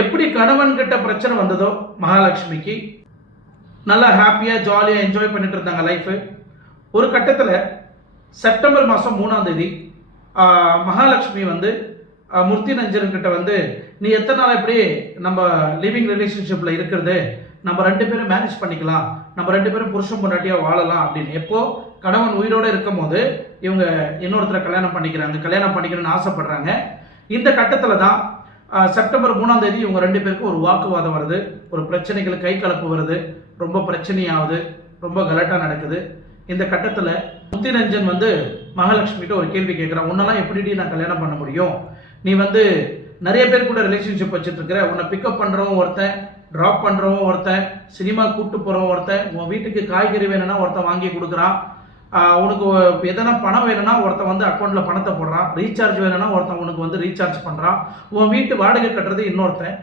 எப்படி கணவன் கிட்ட பிரச்சனை வந்ததோ மகாலட்சுமிக்கு நல்லா ஹாப்பியா ஜாலியா என்ஜாய் பண்ணிட்டு இருந்தாங்க லைஃப். ஒரு கட்டத்தில் செப்டம்பர் மாதம் 3ஆம் தேதி மகாலட்சுமி வந்து மூர்த்தி நஞ்சன் கிட்ட வந்து, நீ எத்தனை நாள் இப்படி நம்ம லிவிங் ரிலேஷன்ஷிப்ல இருக்கிறது, நம்ம 2 பேரும் மேனேஜ் பண்ணிக்கலாம், நம்ம 2 பேரும் புருஷன் பொண்டாட்டியா வாழலாம் அப்படின்னு. எப்போ கணவன் உயிரோட இருக்கும் போது இவங்க இன்னொருத்தரை கல்யாணம் பண்ணிக்கணும்னு ஆசைப்படுறாங்க. இந்த கட்டத்தில் தான் செப்டம்பர் 3ஆம் தேதி இவங்க 2 பேருக்கும் ஒரு வாக்குவாதம் வருது, ஒரு பிரச்சனைகள் கை கலப்பு வருது, ரொம்ப பிரச்சனையாகுது, ரொம்ப கலட்டா நடக்குது. இந்த கட்டத்தில் முத்தி ரஞ்சன் வந்து மகாலட்சுமிகிட்ட ஒரு கேள்வி கேட்குறான், உன்னெல்லாம் எப்படி நான் கல்யாணம் பண்ண முடியும், நீ வந்து நிறைய பேர் கூட ரிலேஷன்ஷிப் வச்சுட்டு இருக்கிற, உன்னை பிக்கப் பண்ணுறவன் ஒருத்தன், ட்ராப் பண்ணுறவன் ஒருத்தன், சினிமா கூப்பிட்டு போகிறவன் ஒருத்தன், உன் வீட்டுக்கு காய்கறி வேணும்னா ஒருத்தன் வாங்கி கொடுக்குறான், உனக்கு எதனா பணம் வேணும்னா ஒருத்தன் வந்து அக்கௌண்ட்டில் பணத்தை போடுறான், ரீசார்ஜ் வேணும்னா ஒருத்தன் உனக்கு வந்து ரீசார்ஜ் பண்ணுறான், உன் வீட்டு வாடகை கட்டுறது இன்னொருத்தன்.